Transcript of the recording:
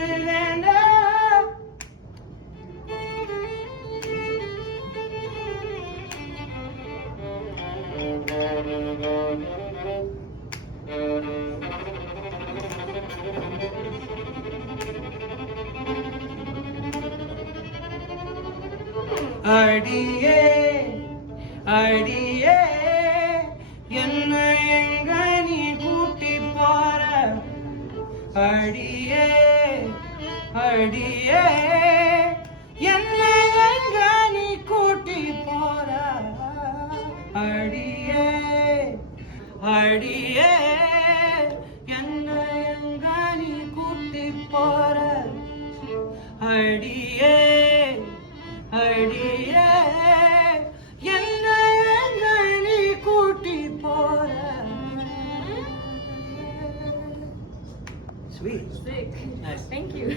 ஏங்குதேண்டா. அடியே அடியே என்ன எங்க நீ கூட்டி போற? அடியே அடியே என்ன எங்க நீ கூட்டி போற? அடியே அடியே என்ன எங்க நீ கூட்டி போற? அடியே அடியே என்ன எங்க நீ கூட்டி போற? Sweet. Sick. Nice. Thank you.